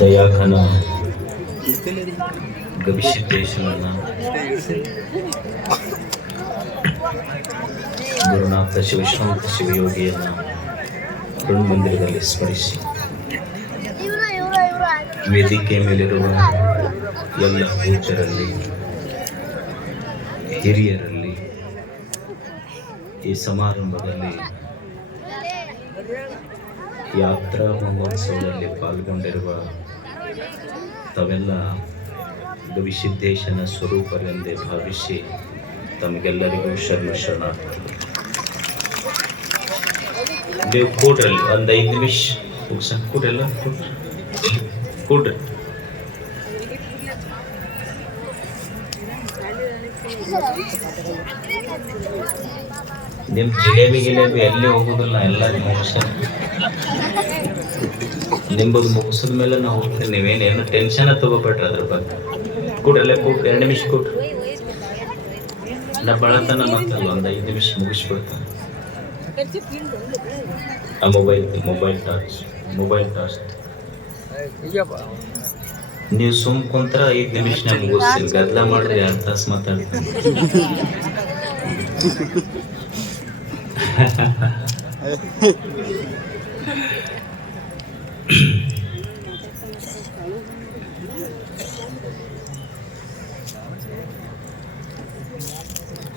ದಯಾಖನ ಗವಿಸಿದ್ದೇಶ್ವರನ ಗುರುನಾಥ ಶಿವಶಾಂತ ಶಿವಯೋಗಿಯನ್ನ ಮಂದಿರದಲ್ಲಿ ಸ್ಮರಿಸಿ ವೇದಿಕೆ ಮೇಲಿರುವ ಎಲ್ಲ ಪೂಜ್ಯರಲ್ಲಿ, ಹಿರಿಯರಲ್ಲಿ, ಈ ಸಮಾರಂಭದಲ್ಲಿ ಯಾತ್ರಾ ಮಹೋತ್ಸವದಲ್ಲಿ ಪಾಲ್ಗೊಂಡಿರುವ ತಾವೆಲ್ಲ ಗವಿಸಿದ್ದೇಶನ ಸ್ವರೂಪರೆಂದೇ ಭಾವಿಸಿ ತಮಗೆಲ್ಲರಿಗೂ ಶರಣಾರ್ಥಿ. ನೀವು ಕೂಡ್ರಲ್ಲಿ ಒಂದು 5 ನಿಮಿಷ ಕೂಡ್ರಲ್ಲ, ಕೂಡ್ರಿ. ನಿಮ್ ಜಿಲೇಬಿ ಎಲ್ಲಿ ಹೋಗುದಿಲ್ಲ, ಎಲ್ಲ ನಿಂಬದು ಮುಗಿಸಿದ ಮೇಲೆ ನಾವು ಹೋಗ್ತೀವಿ. ನೀವೇನೇನು ಟೆನ್ಷನ್ ತಗೋಬೇಡ್ರಿ ಅದ್ರ ಬಗ್ಗೆ. ಕೂಡ್ರಲ್ಲೇ ಕೂಡ್ರಿ, 2 ನಿಮಿಷ ಕೂಡ್ರಿ. ನಾ ಬಳತನ ಮತ್ತಲ್ಲ ಒಂದು 5 ನಿಮಿಷ ಮುಗಿಸ್ಬಿಡ್ತಾನೆ. ಆ ಮೊಬೈಲ್ ಟಾಚ್ ನೀವು ಸುಮ್ ಕುಂತ್ರ 5 ನಿಮಿಷ ಮುಗಿಸ್ತೀನಿ. ಗದ್ದಲ ಮಾಡ್ರಿ, 2 ತಾಸು ಮಾತಾಡ್ತೀನಿ.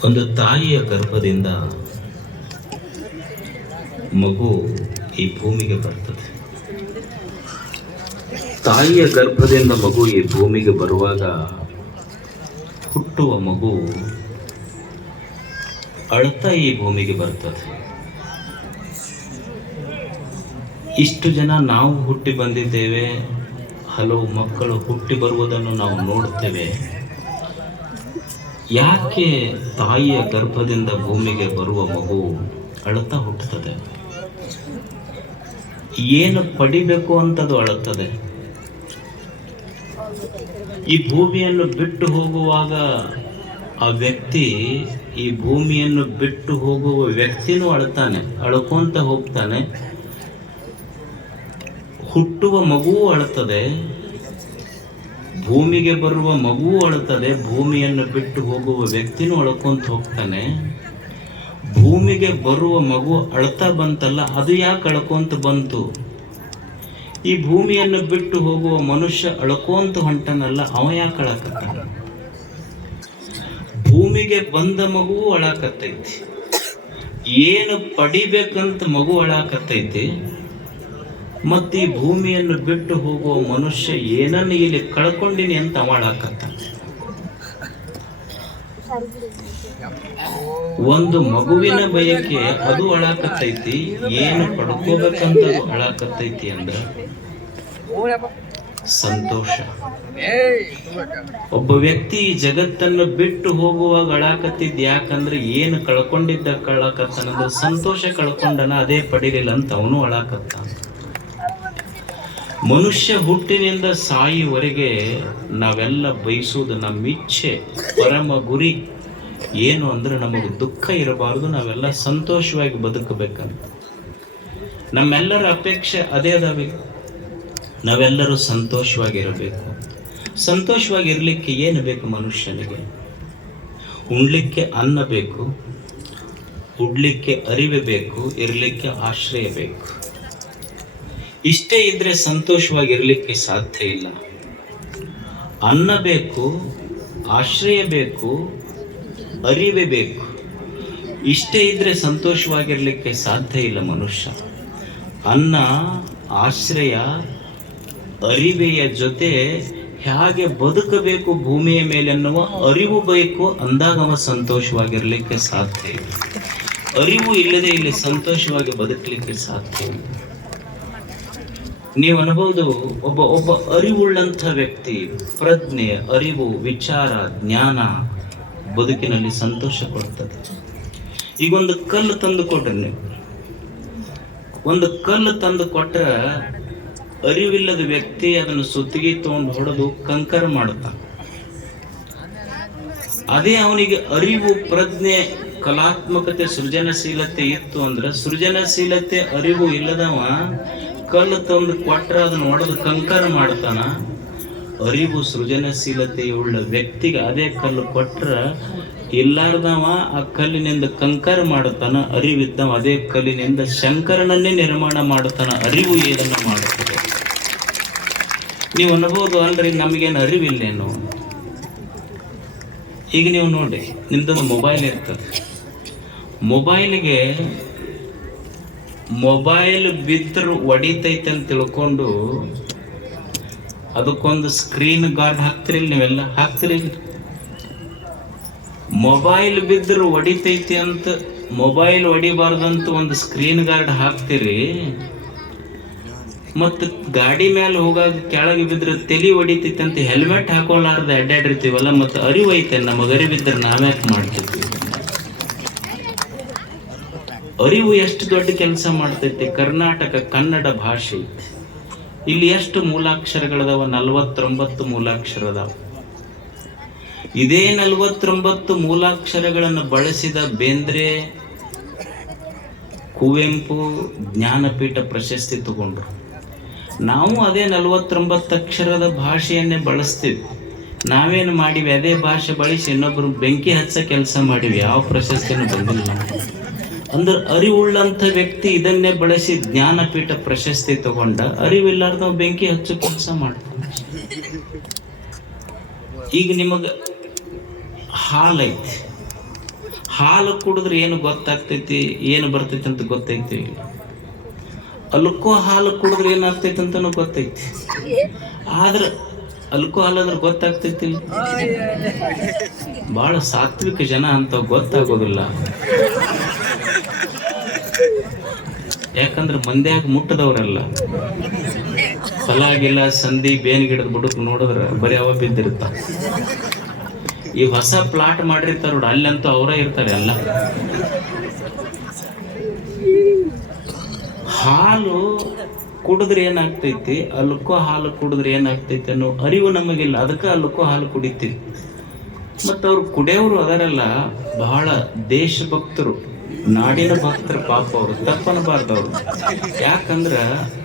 ಒಂದು ತಾಯಿಯ ಗರ್ಭದಿಂದ ಮಗು ಈ ಭೂಮಿಗೆ ಬರ್ತದೆ. ತಾಯಿಯ ಗರ್ಭದಿಂದ ಮಗು ಈ ಭೂಮಿಗೆ ಬರುವಾಗ ಹುಟ್ಟುವ ಮಗು ಅಳ್ತಾ ಈ ಭೂಮಿಗೆ ಬರ್ತದೆ. ಇಷ್ಟು ಜನ ನಾವು ಹುಟ್ಟಿ ಬಂದಿದ್ದೇವೆ, ಹಲವು ಮಕ್ಕಳು ಹುಟ್ಟಿ ಬರುವುದನ್ನು ನಾವು ನೋಡ್ತೇವೆ. ಯಾಕೆ ತಾಯಿಯ ಗರ್ಭದಿಂದ ಭೂಮಿಗೆ ಬರುವ ಮಗು ಅಳುತ್ತಾ ಹುಟ್ಟುತ್ತದೆ? ಏನು ಪಡಿಬೇಕು ಅಂತದು ಅಳುತ್ತದೆ. ಈ ಭೂಮಿಯನ್ನು ಬಿಟ್ಟು ಹೋಗುವಾಗ ಆ ವ್ಯಕ್ತಿ, ಈ ಭೂಮಿಯನ್ನು ಬಿಟ್ಟು ಹೋಗುವ ವ್ಯಕ್ತಿನೂ ಅಳುತ್ತಾನೆ, ಅಳ್ಕೊಂತ ಹೋಗ್ತಾನೆ. ಹುಟ್ಟುವ ಮಗುವೂ ಅಳುತ್ತದೆ, ಭೂಮಿಗೆ ಬರುವ ಮಗುವೂ ಅಳುತ್ತದೆ, ಭೂಮಿಯನ್ನು ಬಿಟ್ಟು ಹೋಗುವ ವ್ಯಕ್ತಿನೂ ಅಳ್ಕೊಂತ ಹೋಗ್ತಾನೆ. ಭೂಮಿಗೆ ಬರುವ ಮಗು ಅಳ್ತಾ ಬಂತಲ್ಲ, ಅದು ಯಾಕೆ ಅಳ್ಕೊಂತ ಬಂತು? ಈ ಭೂಮಿಯನ್ನು ಬಿಟ್ಟು ಹೋಗುವ ಮನುಷ್ಯ ಅಳ್ಕೊಂತ ಹೊಂಟನಲ್ಲ, ಅವ ಯಾಕೆ ಅಳಕತ್ತಾನ? ಭೂಮಿಗೆ ಬಂದ ಮಗುವು ಅಳಕತ್ತೈತಿ, ಏನು ಪಡಿಬೇಕಂತ ಮಗು ಅಳಕತ್ತೈತಿ. ಮತ್ತು ಈ ಭೂಮಿಯನ್ನು ಬಿಟ್ಟು ಹೋಗುವ ಮನುಷ್ಯ ಏನನ್ನು ಇಲ್ಲಿ ಕಳ್ಕೊಂಡಿನಿ ಅಂತ ಅವ ಅಳಕತ್ತಾನ. ಒಂದು ಮಗುವಿನ ಬಯಕೆ ಅದು ಅಳಕತ್ತೈತಿ, ಏನು ಪಡ್ಕೋಬೇಕಂತ ಅದು ಅಳಕತ್ತೈತಿ ಅಂದ್ರೆ ಸಂತೋಷ. ಒಬ್ಬ ವ್ಯಕ್ತಿ ಈ ಜಗತ್ತನ್ನು ಬಿಟ್ಟು ಹೋಗುವಾಗ ಅಳಕತ್ತಿದ್ ಯಾಕಂದ್ರೆ ಏನು ಕಳ್ಕೊಂಡಿದ್ದ ಕಳಕತ್ತಾನಂದ್ರೆ ಸಂತೋಷ ಕಳ್ಕೊಂಡನ, ಅದೇ ಪಡಿಲಿಲ್ಲ ಅಂತ ಅವನು ಅಳಕತ್ತಾನ. ಮನುಷ್ಯ ಹುಟ್ಟಿನಿಂದ ಸಾಯುವವರೆಗೆ ನಾವೆಲ್ಲ ಬಯಸುವುದು, ನಮ್ಮ ಇಚ್ಛೆ, ಪರಮ ಗುರಿ ಏನು ಅಂದ್ರೆ ನಮಗೆ ದುಃಖ ಇರಬಾರದು, ನಾವೆಲ್ಲ ಸಂತೋಷವಾಗಿ ಬದುಕಬೇಕಂತ. ನಮ್ಮೆಲ್ಲರ ಅಪೇಕ್ಷೆ ಅದೇ ಅದಾವೆ, ನಾವೆಲ್ಲರೂ ಸಂತೋಷವಾಗಿರಬೇಕು. ಸಂತೋಷವಾಗಿರ್ಲಿಕ್ಕೆ ಏನು ಬೇಕು ಮನುಷ್ಯನಿಗೆ? ಉಣ್ಲಿಕ್ಕೆ ಅನ್ನ ಬೇಕು, ಉಡ್ಲಿಕ್ಕೆ ಅರಿವೆ ಬೇಕು, ಇರಲಿಕ್ಕೆ ಆಶ್ರಯ ಬೇಕು. ಇಷ್ಟೇ ಇದ್ರೆ ಸಂತೋಷವಾಗಿರ್ಲಿಕ್ಕೆ ಸಾಧ್ಯ ಇಲ್ಲ. ಅನ್ನ ಬೇಕು, ಆಶ್ರಯ ಬೇಕು, ಅರಿವೆ ಬೇಕು. ಇಷ್ಟೇ ಇದ್ರೆ ಸಂತೋಷವಾಗಿರ್ಲಿಕ್ಕೆ ಸಾಧ್ಯ ಇಲ್ಲ ಮನುಷ್ಯ. ಅನ್ನ, ಆಶ್ರಯ, ಅರಿವೆಯ ಜೊತೆ ಹೇಗೆ ಬದುಕಬೇಕು ಭೂಮಿಯ ಮೇಲೆ ಅನ್ನುವ ಅರಿವು ಬೇಕು. ಅಂದಾಗ ಅವ ಸಂತೋಷವಾಗಿರ್ಲಿಕ್ಕೆ ಸಾಧ್ಯ ಇಲ್ಲ. ಅರಿವು ಇಲ್ಲದೆ ಇಲ್ಲಿ ಸಂತೋಷವಾಗಿ ಬದುಕಲಿಕ್ಕೆ ಸಾಧ್ಯ ಇಲ್ಲ. ನೀವು ಅನ್ಬೋದು, ಒಬ್ಬ ಅರಿವುಳ್ಳಂಥ ವ್ಯಕ್ತಿ, ಪ್ರಜ್ಞೆ, ಅರಿವು, ವಿಚಾರ, ಜ್ಞಾನ ಬದುಕಿನಲ್ಲಿ ಸಂತೋಷ ಕೊಡ್ತದೆ. ಈಗ ಒಂದು ಕಲ್ಲು ತಂದು ಕೊಟ್ರಿ ನೀವು, ಒಂದು ಕಲ್ಲು ತಂದು ಕೊಟ್ರೆ ಅರಿವಿಲ್ಲದ ವ್ಯಕ್ತಿ ಅದನ್ನು ಸುತ್ತಿಗೆ ತಗೊಂಡು ಹೊಡೆದು ಕಂಕರ ಮಾಡುತ್ತಾನೆ. ಅದೇ ಅವನಿಗೆ ಅರಿವು, ಪ್ರಜ್ಞೆ, ಕಲಾತ್ಮಕತೆ, ಸೃಜನಶೀಲತೆ ಇತ್ತು ಅಂದ್ರೆ, ಸೃಜನಶೀಲತೆ ಅರಿವು ಇಲ್ಲದವ ಕಲ್ಲು ತಂದು ಕೊಟ್ರೆ ಅದನ್ನು ಹೊಡೆದು ಕಂಕರ ಮಾಡ್ತಾನ. ಅರಿವು ಸೃಜನಶೀಲತೆ ಉಳ್ಳ ವ್ಯಕ್ತಿಗೆ ಅದೇ ಕಲ್ಲು ಕೊಟ್ರೆ ಇಲ್ಲಾರ್ದವ ಆ ಕಲ್ಲಿನಿಂದ ಕಂಕರ ಮಾಡುತ್ತಾನ. ಅರಿವಿದ್ದವ ಅದೇ ಕಲ್ಲಿನಿಂದ ಶಂಕರನನ್ನೇ ನಿರ್ಮಾಣ ಮಾಡುತ್ತಾನ. ಅರಿವು ಏನನ್ನ ಮಾಡುತ್ತದೆ. ನೀವು ಅನ್ಬೋದು, ಅಲ್ರಿ ನಮಗೇನು ಅರಿವಿಲ್ಲೇನು? ಈಗ ನೀವು ನೋಡಿ, ನಿಮ್ದೊಂದು ಮೊಬೈಲ್ ಇರ್ತದೆ. ಮೊಬೈಲ್ ಬಿದ್ದರೂ ಒಡಿತೈತೆ ಅಂತ ತಿಳ್ಕೊಂಡು ಅದಕ್ಕೊಂದು ಸ್ಕ್ರೀನ್ ಗಾರ್ಡ್ ಹಾಕ್ತಿರಿ, ನೀವೆಲ್ಲ ಹಾಕ್ತಿರಿ. ಮೊಬೈಲ್ ಬಿದ್ದರೂ ಒಡಿತೈತಿ ಅಂತ, ಮೊಬೈಲ್ ಒಡಿಬಾರ್ದಂತ ಒಂದು ಸ್ಕ್ರೀನ್ ಗಾರ್ಡ್ ಹಾಕ್ತಿರಿ. ಮತ್ತು ಗಾಡಿ ಮೇಲೆ ಹೋಗಾಗ ಕೆಳಗೆ ಬಿದ್ದರೆ ತಲೆ ಹೊಡಿತೈತಿ ಅಂತ ಹೆಲ್ಮೆಟ್ ಹಾಕೊಳ್ಳಾರ್ದ ಅಡ್ಡಾಡಿರ್ತೀವಲ್ಲ. ಮತ್ತು ಅರಿವು ಐತೆ, ನಮಗೆ ಅರಿವಿದ್ರೆ ನಾವ್ಯಾಕೆ ಮಾಡ್ತಿರ್ತೀವಿ? ಅರಿವು ಎಷ್ಟು ದೊಡ್ಡ ಕೆಲಸ ಮಾಡ್ತೈತಿ. ಕರ್ನಾಟಕ ಕನ್ನಡ ಭಾಷೆ, ಇಲ್ಲಿ ಎಷ್ಟು ಮೂಲಾಕ್ಷರಗಳದಾವ? 49 ಮೂಲಾಕ್ಷರದಾವ. ಇದೇ 49 ಮೂಲಾಕ್ಷರಗಳನ್ನು ಬಳಸಿದ ಬೇಂದ್ರೆ, ಕುವೆಂಪು ಜ್ಞಾನಪೀಠ ಪ್ರಶಸ್ತಿ ತಗೊಂಡ್ರು. ನಾವು ಅದೇ 49 ಅಕ್ಷರದ ಭಾಷೆಯನ್ನೇ ಬಳಸ್ತೀವಿ. ನಾವೇನು ಮಾಡಿವಿ? ಅದೇ ಭಾಷೆ ಬಳಸಿ ಇನ್ನೊಬ್ರು ಬೆಂಕಿ ಹಚ್ಚ ಕೆಲಸ ಮಾಡಿವಿ. ಯಾವ ಪ್ರಶಸ್ತಿನೂ ಬಂದಿಲ್ಲ. ಅಂದ್ರೆ ಅರಿವುಳ್ಳಂಥ ವ್ಯಕ್ತಿ ಇದನ್ನೇ ಬಳಸಿ ಜ್ಞಾನಪೀಠ ಪ್ರಶಸ್ತಿ ತಗೊಂಡ. ಅರಿವಿಲ್ಲಾರ್ದವ್ ಬೆಂಕಿ ಹಚ್ಚೋ ಕೆಲಸ ಮಾಡ್ತಾನೆ. ಈಗ ನಿಮಗೆ ಹಾಲೈತಿ, ಹಾಲು ಕುಡಿದ್ರೆ ಏನು ಗೊತ್ತಾಗ್ತೈತಿ, ಏನು ಬರ್ತೈತಿ ಅಂತ ಗೊತ್ತೈತಿ. ಅಲ್ಕೋ ಹಾಲು ಕುಡಿದ್ರೆ ಏನಾಗ್ತೈತಿ ಅಂತನೂ ಗೊತ್ತೈತಿ. ಆದ್ರೆ ಅಲ್ಕೋ ಹಾಲು ಅಂದ್ರೆ ಗೊತ್ತಾಗ್ತೈತಿ. ಬಹಳ ಸಾತ್ವಿಕ ಜನ ಅಂತ ಗೊತ್ತಾಗೋದಿಲ್ಲ. ಯಾಕಂದ್ರೆ ಮಂದ್ಯಾಗ ಮುಟ್ಟದವ್ರಲ್ಲ. ಫಲಾಗಿಲ್ಲ, ಸಂಧಿ, ಬೇನ್ ಗಿಡದ ಬುಡಕ್ ನೋಡಿದ್ರೆ ಬರೀ ಅವ ಬಿದ್ದಿರುತ್ತ. ಈ ಹೊಸ ಪ್ಲಾಟ್ ಮಾಡಿರ್ತಾರ ನೋಡ, ಅಲ್ಲಂತೂ ಅವರೇ ಇರ್ತಾರೆ ಎಲ್ಲ. ಹಾಲು ಕುಡಿದ್ರೆ ಏನಾಗ್ತೈತಿ, ಅಲ್ಕೋ ಹಾಲು ಕುಡಿದ್ರೆ ಏನಾಗ್ತೈತಿ ಅನ್ನೋ ಅರಿವು ನಮಗಿಲ್ಲ. ಅದಕ್ಕೆ ಅಲ್ಕೋ ಹಾಲು ಕುಡಿತೀವಿ. ಮತ್ತು ಅವ್ರು ಕುಡಿಯೋರು ಅದರಲ್ಲ, ಬಹಳ ದೇಶಭಕ್ತರು, ನಾಡಿನ ಭಕ್ತರು. ಪಾಪ ಅವರು ತಪ್ಪನಬಾರ್ದವ್ರು. ಯಾಕಂದ್ರೆ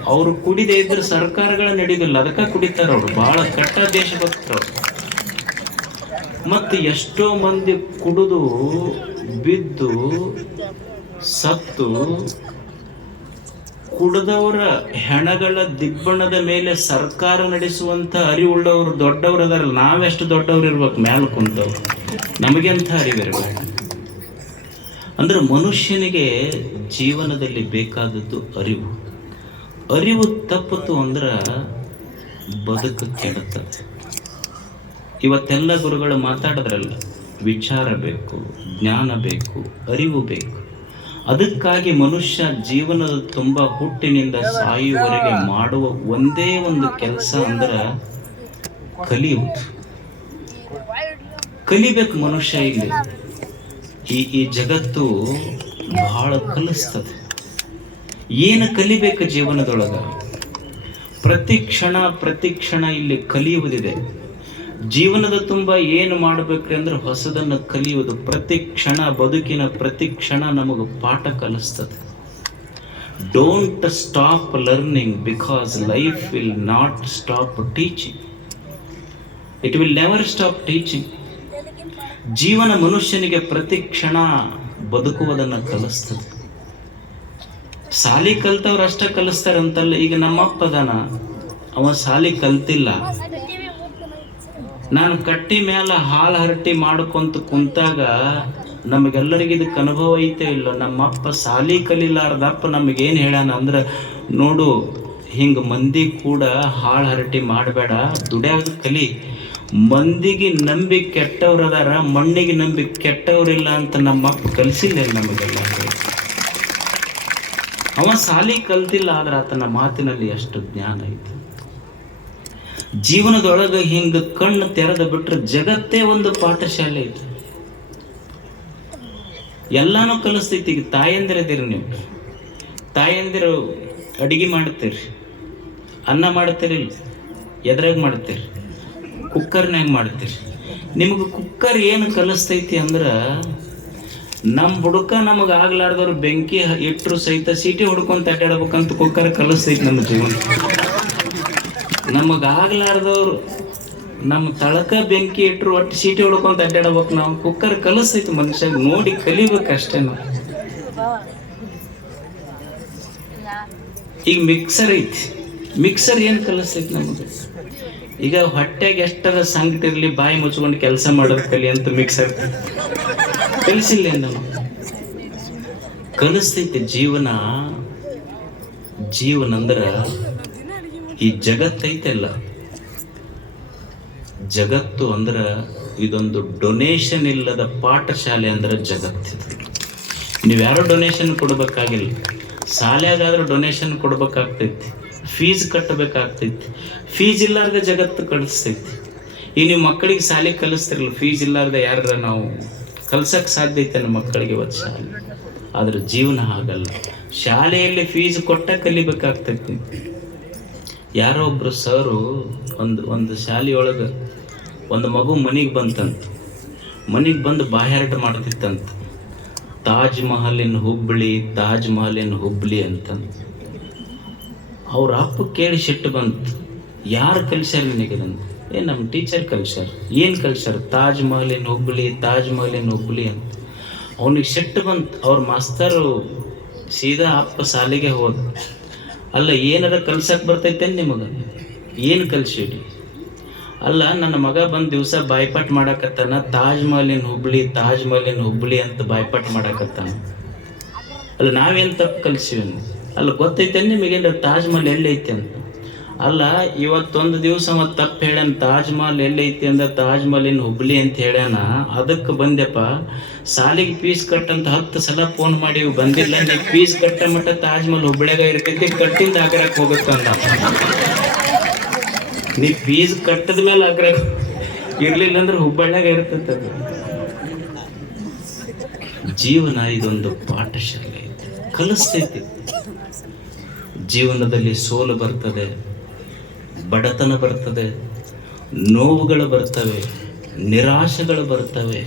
ಅವರು ಕುಡಿದೇ ಇದ್ರೆ ಸರ್ಕಾರಗಳ ನಡೆಯೋದಿಲ್ಲ. ಅದಕ್ಕೆ ಕುಡಿತಾರ ಅವರು. ಬಹಳ ಕಟ್ಟ ದೇಶಭಕ್ತರು. ಮತ್ತು ಎಷ್ಟೋ ಮಂದಿ ಕುಡಿದು ಬಿದ್ದು ಸತ್ತು, ಕುಡಿದವರ ಹೆಣಗಳ ದಿಬ್ಬಣದ ಮೇಲೆ ಸರ್ಕಾರ ನಡೆಸುವಂಥ ಅರಿವುಳ್ಳವರು ದೊಡ್ಡವರು ಅದರಲ್ಲ. ನಾವೆಷ್ಟು ದೊಡ್ಡವ್ರು ಇರ್ಬೇಕು ಮ್ಯಾಲ ಕುಂತವ್ರು, ನಮಗೆಂಥ ಅರಿವಿರ್ಬೇಕು. ಅಂದ್ರೆ ಮನುಷ್ಯನಿಗೆ ಜೀವನದಲ್ಲಿ ಬೇಕಾದದ್ದು ಅರಿವು. ಅರಿವು ತಪ್ಪಿತು ಅಂದ್ರೆ ಬದುಕು ಕೆಡುತ್ತದೆ. ಇವತ್ತೆಲ್ಲ ಗುರುಗಳು ಮಾತಾಡಿದ್ರಲ್ಲ, ವಿಚಾರ ಬೇಕು, ಜ್ಞಾನ ಬೇಕು, ಅರಿವು ಬೇಕು. ಅದಕ್ಕಾಗಿ ಮನುಷ್ಯ ಜೀವನದ ತುಂಬ ಹುಟ್ಟಿನಿಂದ ಸಾಯುವವರೆಗೆ ಮಾಡುವ ಒಂದೇ ಒಂದು ಕೆಲಸ ಅಂದ್ರೆ ಕಲಿಯುವುದು. ಕಲಿಬೇಕು ಮನುಷ್ಯ. ಇಲ್ಲಿ ಈ ಜಗತ್ತು ಬಹಳ ಕಲಿಸ್ತದೆ. ಏನು ಕಲಿಬೇಕು ಜೀವನದೊಳಗ? ಪ್ರತಿ ಕ್ಷಣ ಇಲ್ಲಿ ಕಲಿಯುವುದಿದೆ. ಜೀವನದ ತುಂಬ ಏನು ಮಾಡಬೇಕ್ರಿ ಅಂದ್ರೆ ಹೊಸದನ್ನು ಕಲಿಯುವುದು. ಪ್ರತಿ ಕ್ಷಣ, ಬದುಕಿನ ಪ್ರತಿ ಕ್ಷಣ ನಮಗೆ ಪಾಠ ಕಲಿಸ್ತದೆ. Don't stop learning because life will not stop teaching. It will never stop teaching. ಜೀವನ ಮನುಷ್ಯನಿಗೆ ಪ್ರತಿ ಕ್ಷಣ ಬದುಕುವುದನ್ನು ಕಲಿಸ್ತದೆ. ಸಾಲಿ ಕಲ್ತವ್ರು ಅಷ್ಟೇ ಕಲಿಸ್ತಾರಂತಲ್ಲ. ಈಗ ನಮ್ಮಪ್ಪ ಅದಾನ, ಅವ ಸಾಲಿ ಕಲ್ತಿಲ್ಲ. ನಾನು ಕಟ್ಟಿ ಮೇಲೆ ಹಾಲು ಹರಟಿ ಮಾಡ್ಕೊಂತ ಕುಂತಾಗ ನಮಗೆಲ್ಲರಿಗೂ ಇದಕ್ಕೆ ಅನುಭವ ಐತೆ ಇಲ್ಲ. ನಮ್ಮಪ್ಪ ಸಾಲಿ ಕಲಿಲಾರ್ದಪ್ಪ ನಮಗೇನು ಹೇಳ್ಯಾನ ಅಂದ್ರೆ, ನೋಡು, ಹಿಂಗೆ ಮಂದಿ ಕೂಡ ಹಾಳು ಹರಟಿ ಮಾಡಬೇಡ, ದುಡ್ಯಾಗ ಕಲಿ. ಮಂದಿಗೆ ನಂಬಿ ಕೆಟ್ಟವ್ರು ಅದಾರ, ಮಣ್ಣಿಗೆ ನಂಬಿ ಕೆಟ್ಟವ್ರಿಲ್ಲ ಅಂತ ನಮ್ಮಪ್ಪ ಕಲಿಸಿಲ್ಲ ನಮಗೆಲ್ಲ. ಅವ ಸಾಲಿ ಕಲ್ತಿಲ್ಲ, ಆದ್ರೆ ಆತನ ಮಾತಿನಲ್ಲಿ ಎಷ್ಟು ಜ್ಞಾನ ಐತಿ. ಜೀವನದೊಳಗೆ ಹಿಂಗ ಕಣ್ಣು ತೆರೆದ ಬಿಟ್ರೆ ಜಗತ್ತೇ ಒಂದು ಪಾಠಶಾಲೆ ಐತಿ. ಎಲ್ಲಾನು ಕಲಿಸ್ತೈತಿ. ಈಗ ತಾಯಂದಿರದಿರಿ ನೀವು, ತಾಯಂದಿರು ಅಡಿಗೆ ಮಾಡ್ತೀರಿ, ಅನ್ನ ಮಾಡ್ತೀರಿಲ್ಲ, ಎದ್ರಾಗ ಮಾಡ್ತೀರಿ? ಕುಕ್ಕರ್ನಾಗ ಮಾಡ್ತೀರಿ. ನಿಮಗೆ ಕುಕ್ಕರ್ ಏನು ಕಲಿಸ್ತೈತಿ ಅಂದ್ರೆ, ನಮ್ಮ ಬುಡಕ ನಮಗೆ ಆಗ್ಲಾರ್ದವ್ರು ಬೆಂಕಿ ಇಟ್ಟರು ಸಹಿತ ಸೀಟಿ ಹೊಡ್ಕೊಂತ ಅಡ್ಡಾಡ್ಬೇಕಂತ ಕುಕ್ಕರ್ ಕಲಿಸ್ತೈತಿ ನಮ್ಮ ಜೀವನ. ನಮಗಾಗ್ಲಾರ್ದವ್ರು ನಮ್ಮ ತಳಕ ಬೆಂಕಿ ಇಟ್ಟರು ಒಟ್ಟು ಸೀಟಿ ಹೊಡ್ಕೊಂತ ಅಡ್ಡಾಡ್ಬೇಕು. ನಾವು ಕುಕ್ಕರ್ ಕಲಿಸ್ತೈತಿ ಮನುಷ್ಯ, ನೋಡಿ ಕಲಿಬೇಕಷ್ಟೇ ನಾವು. ಈಗ ಮಿಕ್ಸರ್ ಐತಿ, ಮಿಕ್ಸರ್ ಏನು ಕಲಿಸ್ತೈತಿ ನಮಗೆ? ಈಗ ಹೊಟ್ಟೆಗೆ ಎಷ್ಟರ ಸಂಕಟ ಇರಲಿ ಬಾಯಿ ಮುಚ್ಕೊಂಡು ಕೆಲಸ ಮಾಡೋದು ಕಲಿ ಅಂತ ಮಿಕ್ಸರ್ ಕಲಿಸಿಲ್ಲ ನಾವು. ಕಲಿಸ್ತೈತಿ ಜೀವನ. ಜೀವನ ಅಂದ್ರೆ ಈ ಜಗತ್ತೈತಲ್ಲ, ಜಗತ್ತು ಅಂದ್ರೆ ಇದೊಂದು ಡೊನೇಷನ್ ಇಲ್ಲದ ಪಾಠಶಾಲೆ ಅಂದ್ರೆ ಜಗತ್ತಿದು. ನೀವ್ಯಾರೋ ಡೊನೇಷನ್ ಕೊಡ್ಬೇಕಾಗಿಲ್ಲ, ಶಾಲೆಗಾದ್ರೂ ಡೊನೇಷನ್ ಕೊಡ್ಬೇಕಾಗ್ತೈತಿ, ಫೀಸ್ ಕಟ್ಟಬೇಕಾಗ್ತೈತಿ. ಫೀಸ್ ಇಲ್ಲಾರ್ದೆ ಜಗತ್ತು ಕಲಿಸ್ತೈತಿ. ಈಗ ನೀವು ಮಕ್ಕಳಿಗೆ ಶಾಲೆ ಕಲಿಸ್ತಿರಲ್ಲ, ಫೀಸ್ ಇಲ್ಲಾರ್ದೆ ಯಾರ ನಾವು ಕಲ್ಸಕ್ಕೆ ಸಾಧ್ಯ ಐತೆ ನಮ್ಮ ಮಕ್ಕಳಿಗೆ ಇವತ್ತು ಶಾಲೆ. ಆದ್ರೆ ಜೀವನ ಹಾಗಲ್ಲ, ಶಾಲೆಯಲ್ಲಿ ಫೀಸ್ ಕೊಟ್ಟ ಕಲಿಬೇಕಾಗ್ತೈತಿ. ಯಾರೋ ಒಬ್ರು ಸರು ಒಂದು ಶಾಲೆಯೊಳಗೆ ಒಂದು ಮಗು ಮನೆಗೆ ಬಂತಂತ, ಮನೆಗೆ ಬಂದು ಬಾಯಾಟ ಮಾಡ್ತಿತ್ತಂತ, ತಾಜ್ ಮಹಲಿನ ಹುಬ್ಬಳ್ಳಿ, ತಾಜ್ ಮಹಲಿನ ಹುಬ್ಬಳ್ಳಿ ಅಂತಂತ. ಅವ್ರ ಅಪ್ಪ ಕೇಳಿ ಸಿಟ್ಟು ಬಂತು, ಯಾರು ಕಲಿಸ್ಯಾರ ನಿನಗದಂತ? ನಮ್ಮ ಟೀಚರ್ ಕಲಿಸ್ಯಾರ. ಏನು ಕಲಿಸ್ಯಾರ? ತಾಜ್ ಮಹಲಿನ ಹುಬ್ಬಳ್ಳಿ, ತಾಜ್ ಮಹಲಿನ ಹುಬ್ಬಳ್ಳಿ ಅಂತ. ಅವನಿಗೆ ಸಿಟ್ಟು ಬಂತು. ಅವ್ರ ಮಾಸ್ತರು ಸೀದಾ ಅಪ್ಪ ಶಾಲೆಗೆ ಹೋದ. ಅಲ್ಲ, ಏನಾರ ಕಲ್ಸಕ್ಕೆ ಬರ್ತೈತೆ ನಿಮಗೆ? ಏನು ಕಲ್ಸಿಡಿ? ಅಲ್ಲ, ನನ್ನ ಮಗ ಬಂದು ದಿವಸ ಬಾಯ್ಪಾಟ್ ಮಾಡಾಕತ್ತಾನ, ತಾಜ್ ಮಹಲಿನ ಹುಬ್ಬಳ್ಳಿ, ತಾಜ್ ಮಹಲಿನ ಹುಬ್ಬಳ್ಳಿ ಅಂತ ಬಾಯ್ಪಾಟ್ ಮಾಡಾಕತ್ತಾನ. ಅಲ್ಲ, ನಾವೇನು ತಪ್ಪು ಕಲ್ಸಿವಿ? ಅಲ್ಲ, ಗೊತ್ತೈತೆ ನಿಮಗೇನು ತಾಜ್ ಮಹಲ್ ಎಲ್ಲೈತೆ ಅಂತ? ಅಲ್ಲ, ಇವತ್ತೊಂದು ದಿವಸ ಮತ್ತು ತಪ್ಪು ಹೇಳ್ಯಾನ, ತಾಜ್ ಮಹಲ್ ಎಲ್ಲೈತಿ ಅಂದ್ರೆ ತಾಜ್ ಮಹಲಿನ ಹುಬ್ಬಳ್ಳಿ ಅಂತ ಹೇಳ್ಯಾನ. ಅದಕ್ಕೆ ಬಂದೆಪ್ಪ, ಸಾಲಿಗೆ ಫೀಸ್ ಕಟ್ಟಂತ 10 ಸಲ ಫೋನ್ ಮಾಡಿ ಬಂದಿಲ್ಲ, ನೀ ಫೀಸ್ ಕಟ್ಟ ಮಟ್ಟ ತಾಜ್ ಮಹಲ್ ಹುಬ್ಬಳ್ಳಿಯಾಗ ಇರ್ತೈತಿ, ಕಟ್ಟಿಂದ ಆಗ್ರಕ್ಕೆ ಹೋಗುತ್ತಂದ. ನೀ ಫೀಸ್ ಕಟ್ಟದ ಮೇಲೆ ಆಗ್ರಕ್ಕೆ ಇರ್ಲಿಲ್ಲ ಅಂದ್ರೆ ಹುಬ್ಬಳ್ಳಿಯಾಗ ಇರ್ತೈತೆ. ಜೀವನ ಇದೊಂದು ಪಾಠಶಾಲೆ ಐತಿ, ಕಲಿಸ್ತೈತಿ. ಜೀವನದಲ್ಲಿ ಸೋಲು ಬರ್ತದೆ, ಬಡತನ ಬರ್ತದೆ, ನೋವುಗಳು ಬರ್ತವೆ, ನಿರಾಶೆಗಳು ಬರ್ತವೆ,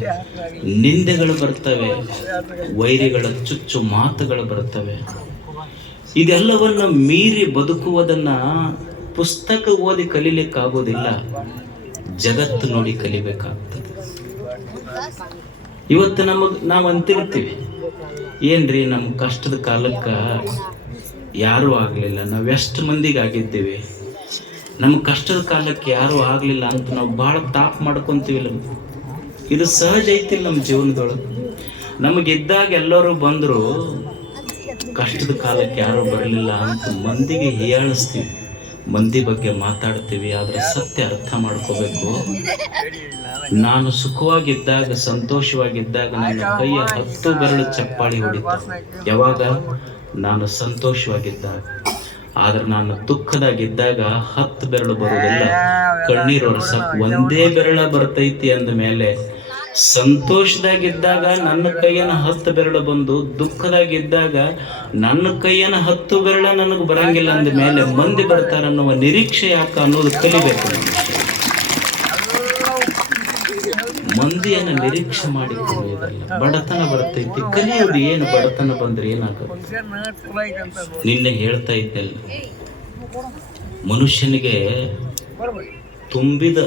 ನಿಂದೆಗಳು ಬರ್ತವೆ, ವೈರಿಗಳ ಚುಚ್ಚು ಮಾತುಗಳು ಬರ್ತವೆ. ಇದೆಲ್ಲವನ್ನ ಮೀರಿ ಬದುಕುವುದನ್ನ ಪುಸ್ತಕ ಓದಿ ಕಲೀಲಿಕ್ಕಾಗೋದಿಲ್ಲ, ಜಗತ್ತು ನೋಡಿ ಕಲಿಬೇಕಾಗ್ತದೆ. ಇವತ್ತು ನಾವು ಅಂತಿರ್ತೀವಿ, ಏನ್ರಿ ನಮ್ಮ ಕಷ್ಟದ ಕಾಲಕ್ಕೆ ಯಾರೂ ಆಗಲಿಲ್ಲ, ನಾವು ಎಷ್ಟು ಮಂದಿಗೆ ಆಗಿದ್ದೀವಿ, ನಮ್ಮ ಕಷ್ಟದ ಕಾಲಕ್ಕೆ ಯಾರೂ ಆಗಲಿಲ್ಲ ಅಂತ ನಾವು ಭಾಳ ತಾಪ್ ಮಾಡ್ಕೊತೀವಿಲ್ಲ. ಇದು ಸಹಜ ಐತಿಲ್ಲ ನಮ್ಮ ಜೀವನದೊಳಗೆ. ನಮಗಿದ್ದಾಗ ಎಲ್ಲರೂ ಬಂದರು, ಕಷ್ಟದ ಕಾಲಕ್ಕೆ ಯಾರೂ ಬರಲಿಲ್ಲ ಅಂತ ಮಂದಿಗೆ ಹೀಯಾಳಿಸ್ತೀವಿ, ಮಂದಿ ಬಗ್ಗೆ ಮಾತಾಡ್ತೀವಿ. ಆದರೆ ಸತ್ಯ ಅರ್ಥ ಮಾಡ್ಕೋಬೇಕು. ನಾನು ಸುಖವಾಗಿದ್ದಾಗ, ಸಂತೋಷವಾಗಿದ್ದಾಗ ನನ್ನ ಕೈಯ 10 ಬೆರಳು ಚಪ್ಪಾಳಿ ಹೊಡಿತ. ಯಾವಾಗ? ನಾನು ಸಂತೋಷವಾಗಿದ್ದಾಗ. ಆದ್ರೆ ನಾನು ದುಃಖದಾಗಿದ್ದಾಗ 10 ಬೆರಳು ಬರುವುದಿಲ್ಲ, ಕಣ್ಣೀರು ಒರೆಸಕ್ಕೆ ಒಂದೇ ಬೆರಳ ಬರ್ತೈತಿ. ಅಂದ ಮೇಲೆ ಸಂತೋಷದಾಗಿದ್ದಾಗ ನನ್ನ ಕೈಯನ 10 ಬೆರಳು ಬಂದು, ದುಃಖದಾಗಿದ್ದಾಗ ನನ್ನ ಕೈಯನ 10 ಬೆರಳ ನನಗೆ ಬರಂಗಿಲ್ಲ ಅಂದ ಮೇಲೆ ಮಂದಿ ಬರ್ತಾರನ್ನುವ ನಿರೀಕ್ಷೆ ಯಾಕೆ ಅನ್ನೋದು ಕಲಿಬೇಕು. ಮಂದಿಯನ್ನು ನಿರೀಕ್ಷೆ ಮಾಡಿ ಕಲಿಯೋದಲ್ಲ. ಬಡತನ ಬರ್ತೈತಿ, ಕಲಿಯೋದು ಏನು? ಬಡತನ ಬಂದ್ರೆ ಏನಾಗುತ್ತೆ? ನಿನ್ನೆ ಹೇಳ್ತಾ ಇದ್ದಲ್ಲ, ಮನುಷ್ಯನಿಗೆ ತುಂಬಿದ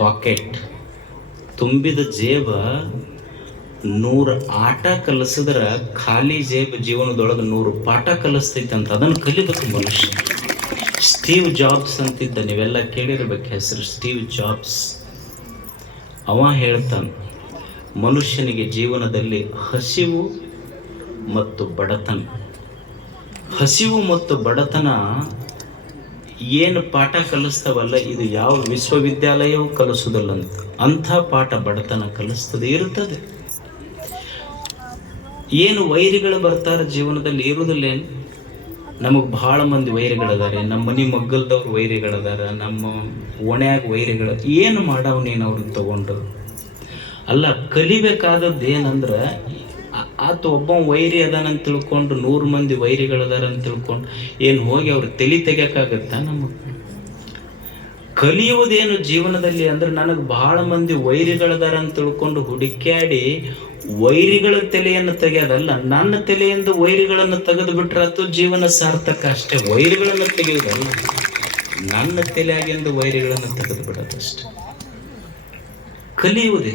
ಪಾಕೆಟ್, ತುಂಬಿದ ಜೇಬ 100 ಆಟ ಕಲಿಸಿದ್ರ ಖಾಲಿ ಜೇಬ್ ಜೀವನದೊಳಗೆ 100 ಪಾಠ ಕಲಿಸ್ತೈತೆ ಅಂತ. ಅದನ್ನು ಕಲಿಬೇಕು ಮನುಷ್ಯ. ಸ್ಟೀವ್ ಜಾಬ್ಸ್ ಅಂತಿದ್ದ, ನೀವೆಲ್ಲ ಕೇಳಿರ್ಬೇಕು ಹೆಸರು, ಸ್ಟೀವ್ ಜಾಬ್ಸ್. ಅವ ಹೇಳ್ತಾನೆ, ಮನುಷ್ಯನಿಗೆ ಜೀವನದಲ್ಲಿ ಹಸಿವು ಮತ್ತು ಬಡತನ, ಹಸಿವು ಮತ್ತು ಬಡತನ ಏನು ಪಾಠ ಕಲಿಸ್ತಾವಲ್ಲ, ಇದು ಯಾವ ವಿಶ್ವವಿದ್ಯಾಲಯವೂ ಕಲಿಸೋದಿಲ್ಲ ಅಂಥ ಪಾಠ ಬಡತನ ಕಲಿಸ್ತದೆ, ಇರ್ತದೆ. ಏನು ವೈರಿಗಳು ಬರ್ತಾರೆ ಜೀವನದಲ್ಲಿ ಇರುವುದಿಲ್ಲೇನು? ನಮಗೆ ಭಾಳ ಮಂದಿ ವೈರಿಗಳದಾರೆ. ನಮ್ಮ ಮನೆ ಮಗ್ಗಲ್ದವ್ರು ವೈರಿಗಳದಾರ, ನಮ್ಮ ಓಣ್ಯಾಗ ವೈರಿಗಳು. ಏನು ಮಾಡವ್ ನೀನು ಅವ್ರನ್ನ ತಗೊಂಡು? ಅಲ್ಲ, ಕಲಿಬೇಕಾದದ್ದು ಏನಂದ್ರೆ, ಆತ ಒಬ್ಬ ವೈರಿ ಅದಾನಂತ ತಿಳ್ಕೊಂಡು 100 ಮಂದಿ ವೈರಿಗಳದಾರ ಅಂತ ತಿಳ್ಕೊಂಡು ಏನು ಹೋಗಿ ಅವ್ರು ತಲೆ ತೆಗಿಯೋಕ್ಕಾಗತ್ತಾ? ನಮಗೆ ಕಲಿಯುವುದೇನು ಜೀವನದಲ್ಲಿ ಅಂದ್ರೆ, ನನಗೆ ಬಹಳ ಮಂದಿ ವೈರಿಗಳದಾರ ಅಂತ ತಿಳ್ಕೊಂಡು ಹುಡುಕ್ಯಾಡಿ ವೈರಿಗಳ ತಲೆಯನ್ನು ತೆಗೆಯೋದಲ್ಲ, ನನ್ನ ತಲೆಯಿಂದ ವೈರಿಗಳನ್ನು ತೆಗೆದು ಬಿಟ್ರೆ ಅದು ಜೀವನ ಸಾರ್ಥಕ ಅಷ್ಟೇ. ವೈರಿಗಳನ್ನು ತೆಗೆಯೋದಲ್ಲ, ನನ್ನ ತಲೆಯಾಗಿಂದ ವೈರಿಗಳನ್ನು ತೆಗೆದು ಬಿಡೋದಷ್ಟೆ. ಕಲಿಯುವುದೇ.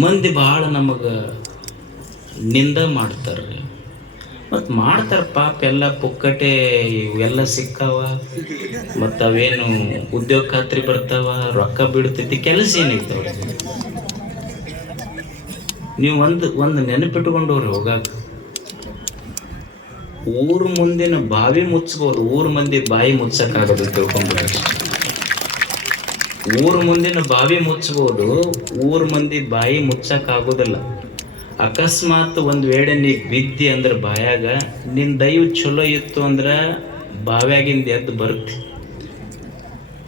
ಮಂದಿ ಬಹಳ ನಮಗೆ ನಿಂದ ಮಾಡ್ತಾರೆ, ಮತ್ತು ಮಾಡ್ತಾರೆ ಪಾಪ. ಎಲ್ಲ ಪುಕ್ಕಟೆ ಇವೆಲ್ಲ ಸಿಕ್ಕಾವ, ಮತ್ತು ಅವೇನು ಉದ್ಯೋಗ ಖಾತ್ರಿ ಬರ್ತಾವ, ರೊಕ್ಕ ಬಿಡ್ತೈತಿ, ಕೆಲಸ ಏನೈತೆ ಅವ್ರಿಗೆ. ನೀವು ಒಂದು ನೆನಪಿಟ್ಕೊಂಡವ್ರಿ ಹೋಗಾಕ, ಊರ ಮುಂದಿನ ಬಾವಿ ಮುಚ್ಚಬಹುದು, ಊರ ಮಂದಿ ಬಾಯಿ ಮುಚ್ಚಕ್ಕಾಗೋದು ತಿಳ್ಕೊಂಡ್ರೆ. ಊರ ಮುಂದಿನ ಬಾವಿ ಮುಚ್ಚಬಹುದು, ಊರ ಮಂದಿ ಬಾಯಿ ಮುಚ್ಚಕ್ಕಾಗೋದಿಲ್ಲ. ಅಕಸ್ಮಾತ್ ಒಂದು ವೇಳೆ ನೀ ಬಿದ್ದಿ ಅಂದ್ರೆ ಬಾಯಾಗ, ನಿನ್ನ ದೈವ ಚಲೋ ಇತ್ತು ಅಂದ್ರೆ ಬಾವ್ಯಾಗಿಂದ ಎದ್ದು ಬರುತ್ತೆ.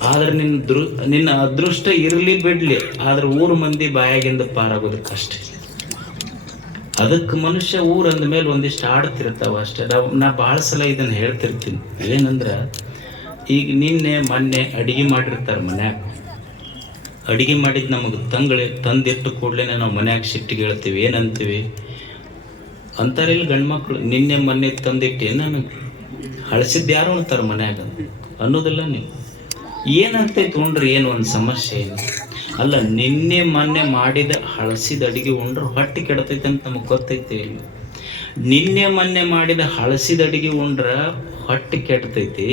ಆದ್ರೆ ನಿನ್ನ ಅದೃಷ್ಟ ಇರಲಿ ಬಿಡ್ಲಿ, ಆದ್ರೆ ಊರು ಮಂದಿ ಬಾಯಾಗಿಂದ ಪಾರಾಗೋದು ಕಷ್ಟ. ಅದಕ್ಕೆ ಮನುಷ್ಯ ಊರಂದ ಮೇಲೆ ಒಂದಿಷ್ಟು ಆಡ್ತಿರ್ತಾವ ಅಷ್ಟೇ. ನಾ ಭಾಳ ಸಲ ಇದನ್ನು ಹೇಳ್ತಿರ್ತೀನಿ. ಏನಂದ್ರೆ, ಈಗ ನಿನ್ನೆ ಮೊನ್ನೆ ಅಡಿಗೆ ಮಾಡಿರ್ತಾರೆ ಮನ್ಯಾಗ. ಅಡಿಗೆ ಮಾಡಿದ್ದು ನಮಗೆ ತಂದಿಟ್ಟು ಕೂಡಲೇ ನಾವು ಮನ್ಯಾಗ ಸಿಟ್ಟಿಗೆ ಹೇಳ್ತೀವಿ. ಏನಂತೀವಿ ಅಂತಾರಿಲ್ಲ ಗಂಡು ಮಕ್ಕಳು, ನಿನ್ನೆ ಮೊನ್ನೆ ತಂದಿಟ್ಟು ನನಗೆ ಹಳಸಿದ್ದು ಯಾರು ಅಂತಾರೆ ಮನ್ಯಾಗ ಅನ್ನೋದಿಲ್ಲ. ನೀವು ಏನಾಗ್ತೈತೆ ಉಂಡ್ರಿ, ಏನು ಒಂದು ಸಮಸ್ಯೆ ಏನು ಅಲ್ಲ. ನಿನ್ನೆ ಮೊನ್ನೆ ಮಾಡಿದ ಹಳಸಿದ ಅಡಿಗೆ ಉಂಡ್ರೆ ಹೊಟ್ಟೆ ಕೆಡ್ತೈತೆ ಅಂತ ನಮಗೆ ಗೊತ್ತೈತೆ ಇಲ್ಲ. ನಿನ್ನೆ ಮೊನ್ನೆ ಮಾಡಿದ ಹಳಸಿದ ಅಡಿಗೆ ಉಂಡ್ರೆ ಹೊಟ್ಟೆ ಕೆಡ್ತೈತಿ.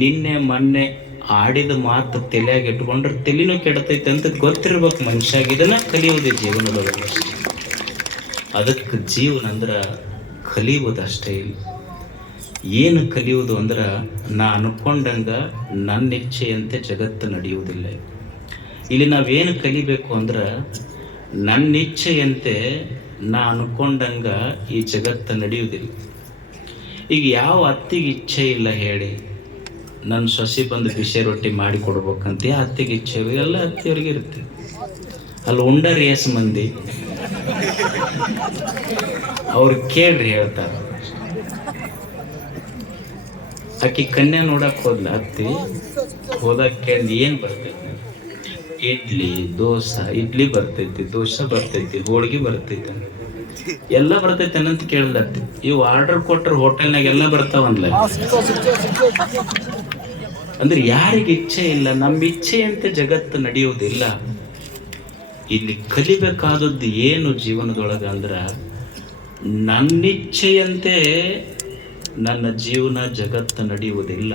ನಿನ್ನೆ ಮೊನ್ನೆ ಆಡಿದ ಮಾತು ತಲೆಯಾಗಿ ಇಟ್ಕೊಂಡ್ರೆ ತಲೆನೂ ಕೆಡ್ತೈತೆ ಅಂತ ಗೊತ್ತಿರ್ಬೇಕು ಮನುಷ್ಯಾಗ. ಇದನ್ನ ಕಲಿಯೋದೇ ಜೀವನದೊಳಗೆ ಅಷ್ಟೇ. ಅದಕ್ಕೆ ಜೀವನ ಅಂದ್ರೆ ಕಲಿಯುವುದಷ್ಟೇ ಇಲ್ಲ. ಏನು ಕಲಿಯುವುದು ಅಂದ್ರೆ, ನಾ ಅನ್ಕೊಂಡಂಗೆ ನನ್ನ ಇಚ್ಛೆಯಂತೆ ಜಗತ್ತು ನಡೆಯುವುದಿಲ್ಲ. ಇಲ್ಲಿ ನಾವೇನು ಕಲಿಬೇಕು ಅಂದ್ರೆ, ನನ್ನ ಇಚ್ಛೆಯಂತೆ ನಾ ಅನ್ಕೊಂಡಂಗೆ ಈ ಜಗತ್ತು ನಡೆಯುವುದಿಲ್ಲ. ಈಗ ಯಾವ ಅತ್ತಿಗೆ ಇಚ್ಛೆ ಇಲ್ಲ ಹೇಳಿ, ನನ್ನ ಸೊಸೆ ಬಂದು ಬಿಸಿ ರೊಟ್ಟಿ ಮಾಡಿ ಕೊಡ್ಬೇಕಂತ ಅತ್ತಿಗೆ ಇಚ್ಛೆ ಎಲ್ಲ ಅತ್ತಿಯವ್ರಿಗೆ ಇರುತ್ತೆ. ಅಲ್ಲಿ ಉಂಡರಿ ಎಸ್ ಮಂದಿ ಅವ್ರು ಕೇಳ್ರಿ ಹೇಳ್ತಾರೆ. ಆಕಿ ಕನ್ಯಾ ನೋಡಕ್ ಹೋದ್ಲ ಅತ್ತಿ, ಹೋದಾಗ ಕೇಳಿ ಏನು ಬರ್ತೈತಿ? ಇಡ್ಲಿ ಬರ್ತೈತಿ, ದೋಸೆ ಬರ್ತೈತಿ, ಹೋಳಿಗೆ ಬರ್ತೈತಿ, ಎಲ್ಲ ಬರ್ತೈತೆ ಅನ್ನಂತ ಕೇಳಲತ್ತಿ. ಇವು ಆರ್ಡರ್ ಕೊಟ್ಟರೆ ಹೋಟೆಲ್ನಾಗ ಎಲ್ಲ ಬರ್ತಾವಂದ್ಲ. ಅಂದ್ರೆ ಯಾರಿಗೆ ಇಚ್ಛೆ ಇಲ್ಲ, ನಮ್ಮ ಇಚ್ಛೆಯಂತೆ ಜಗತ್ತು ನಡೆಯುವುದಿಲ್ಲ. ಇಲ್ಲಿ ಕಲಿಬೇಕಾದದ್ದು ಏನು ಜೀವನದೊಳಗೆ ಅಂದ್ರೆ, ನನ್ನಿಚ್ಛೆಯಂತೆ ನನ್ನ ಜೀವನ ಜಗತ್ತು ನಡೆಯುವುದಿಲ್ಲ.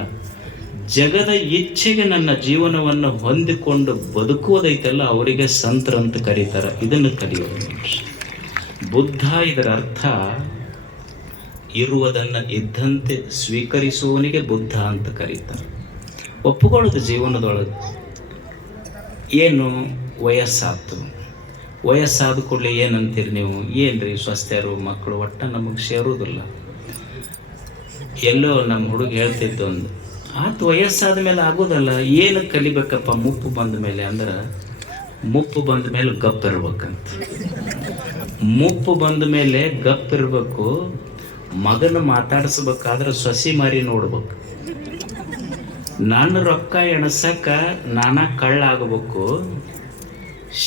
ಜಗದ ಇಚ್ಛೆಗೆ ನನ್ನ ಜೀವನವನ್ನು ಹೊಂದಿಕೊಂಡು ಬದುಕುವುದೈತಲ್ಲ, ಅವರಿಗೆ ಸಂತರ ಅಂತ ಕರೀತಾರೆ. ಇದನ್ನು ಕಲಿಯೋದು ಬುದ್ಧ. ಇದರ ಅರ್ಥ ಇರುವುದನ್ನು ಇದ್ದಂತೆ ಸ್ವೀಕರಿಸುವವನಿಗೆ ಬುದ್ಧ ಅಂತ ಕರೀತಾರೆ. ಒಪ್ಪುಕೊಳ್ಳೋದು ಜೀವನದೊಳಗೆ. ಏನು ವಯಸ್ಸಾದ ಕೂಡಲೇ ಏನಂತೀರಿ ನೀವು? ಏನ್ರಿ ಸ್ವಸ್ಥರು ಮಕ್ಕಳು ಒಟ್ಟ ನಮಗೆ ಸೇರುವುದಿಲ್ಲ. ಎಲ್ಲೋ ನಮ್ಮ ಹುಡುಗ ಹೇಳ್ತಿದ್ದು ಒಂದು ಆತು, ವಯಸ್ಸಾದ ಮೇಲೆ ಆಗೋದಲ್ಲ. ಏನು ಕಲಿಬೇಕಪ್ಪ ಮುಪ್ಪು ಬಂದ ಮೇಲೆ ಅಂದ್ರೆ, ಮುಪ್ಪು ಬಂದ ಮೇಲೆ ಗಪ್ ಇರ್ಬೇಕಂತ. ಮುಪ್ಪು ಬಂದ ಮೇಲೆ ಗಪ್ ಇರ್ಬೇಕು. ಮಗನ ಮಾತಾಡಿಸ್ಬೇಕಾದ್ರೆ ಸೊಸಿ ಮಾರಿ ನೋಡ್ಬೇಕು. ನನ್ನ ರೊಕ್ಕ ಎಣಸಕ್ಕ ನಾನಾ ಕಳ್ಳಾಗಬೇಕು.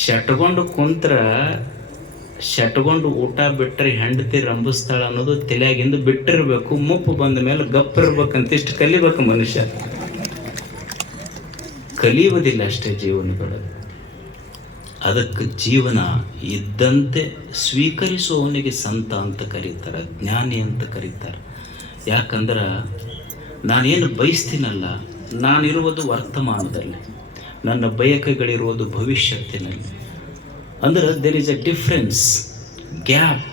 ಶಟ್ಕೊಂಡು ಕುಂತ್ರ ಶಟ್ಕೊಂಡು ಊಟ ಬಿಟ್ಟರೆ ಹೆಂಡತಿ ರಂಭಿಸ್ತಾಳ ಅನ್ನೋದು ತಲೆಯಾಗಿಂದ ಬಿಟ್ಟಿರ್ಬೇಕು. ಮುಪ್ಪು ಬಂದ ಮೇಲೆ ಗಪ್ ಇರ್ಬೇಕಂತ ಇಷ್ಟು ಕಲಿಬೇಕು ಮನುಷ್ಯ. ಕಲಿಯುವುದಿಲ್ಲ ಅಷ್ಟೇ ಜೀವನದೊಳಗೆ. ಅದಕ್ಕೆ ಜೀವನ ಇದ್ದಂತೆ ಸ್ವೀಕರಿಸುವವನಿಗೆ ಸಂತ ಅಂತ ಕರೀತಾರೆ, ಜ್ಞಾನಿ ಅಂತ ಕರೀತಾರೆ. ಯಾಕಂದ್ರೆ ನಾನೇನು ಬಯಸ್ತೀನಲ್ಲ, ನಾನಿರುವುದು ವರ್ತಮಾನದಲ್ಲಿ, ನನ್ನ ಬಯಕೆಗಳಿರುವುದು ಭವಿಷ್ಯತ್ತಿನಲ್ಲಿ. ಅಂದ್ರೆ there is a difference, gap.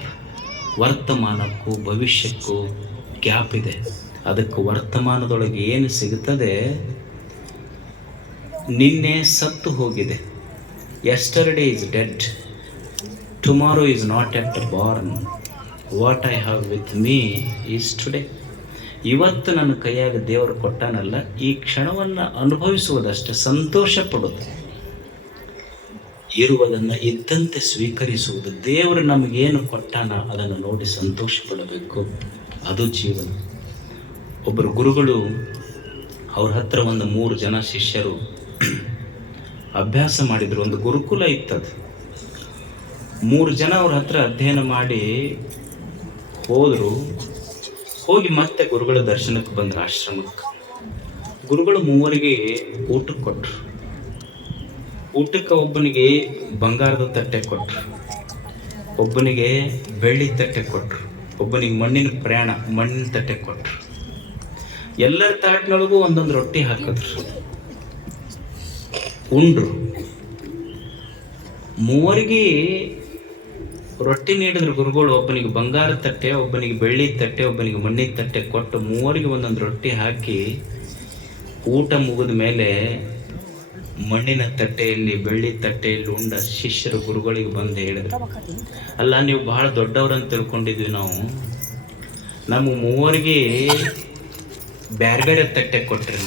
ವರ್ತಮಾನಕ್ಕೂ ಭವಿಷ್ಯಕ್ಕೂ ಗ್ಯಾಪ್ ಇದೆ. ಅದಕ್ಕೆ ವರ್ತಮಾನದೊಳಗೆ ಏನು ಸಿಗುತ್ತದೆ, ನಿನ್ನೆ ಸತ್ತು ಹೋಗಿದೆ. Yesterday is dead, tomorrow is not yet born. What I have with me is today. ಇವತ್ತು ನನ್ನ ಕೈಯಾಗ ದೇವರು ಕೊಟ್ಟಾನಲ್ಲ, ಈ ಕ್ಷಣವನ್ನು ಅನುಭವಿಸುವುದಷ್ಟೇ, ಸಂತೋಷ ಪಡೋದು. ಇರುವುದನ್ನು ಇದ್ದಂತೆ ಸ್ವೀಕರಿಸುವುದು. ದೇವರು ನಮಗೇನು ಕೊಟ್ಟಾನ ಅದನ್ನು ನೋಡಿ ಸಂತೋಷ ಪಡಬೇಕು, ಅದು ಜೀವನ. ಒಬ್ಬರು ಗುರುಗಳು ಅವ್ರ ಹತ್ರ ಒಂದು 3 ಜನ ಶಿಷ್ಯರು ಅಭ್ಯಾಸ ಮಾಡಿದರು. ಒಂದು ಗುರುಕುಲ ಇತ್ತದು. 3 ಜನ ಅವ್ರ ಹತ್ರ ಅಧ್ಯಯನ ಮಾಡಿ ಹೋದರು. ಹೋಗಿ ಮತ್ತೆ ಗುರುಗಳ ದರ್ಶನಕ್ಕೆ ಬಂದರು ಆಶ್ರಮಕ್ಕೆ. ಗುರುಗಳು 3 ಊಟಕ್ಕೆ ಕೊಟ್ಟರು. ಊಟಕ್ಕೆ ಒಬ್ಬನಿಗೆ ಬಂಗಾರದ ತಟ್ಟೆ ಕೊಟ್ಟರು, ಒಬ್ಬನಿಗೆ ಬೆಳ್ಳಿ ತಟ್ಟೆ ಕೊಟ್ಟರು, ಒಬ್ಬನಿಗೆ ಮಣ್ಣಿನ ತಟ್ಟೆ ಕೊಟ್ಟರು. ಎಲ್ಲರ ತಾಟಿನೊಳಗೂ ಒಂದೊಂದು ರೊಟ್ಟಿ ಹಾಕಿದ್ರು, ಉಂಡ್ರು. 3 ರೊಟ್ಟಿ ನೀಡಿದ್ರು ಗುರುಗಳು. ಒಬ್ಬನಿಗೆ ಬಂಗಾರ ತಟ್ಟೆ, ಒಬ್ಬನಿಗೆ ಬೆಳ್ಳಿ ತಟ್ಟೆ, ಒಬ್ಬನಿಗೆ ಮಣ್ಣಿನ ತಟ್ಟೆ ಕೊಟ್ಟು 3 ಒಂದೊಂದು ರೊಟ್ಟಿ ಹಾಕಿ ಊಟ ಮುಗಿದ ಮೇಲೆ ಮಣ್ಣಿನ ತಟ್ಟೆಯಲ್ಲಿ ಬೆಳ್ಳಿ ತಟ್ಟೆಯಲ್ಲಿ ಉಂಡ ಶಿಷ್ಯರು ಗುರುಗಳಿಗೆ ಬಂದು ಹೇಳಿದ್ರು, ಅಲ್ಲ ನೀವು ಬಹಳ ದೊಡ್ಡವ್ರಂತ ತಿಳ್ಕೊಂಡಿದ್ವಿ ನಾವು. ನಮ್ಮ 3 ಬೇರೆ ಬೇರೆ ತಟ್ಟೆ ಕೊಟ್ರಿ,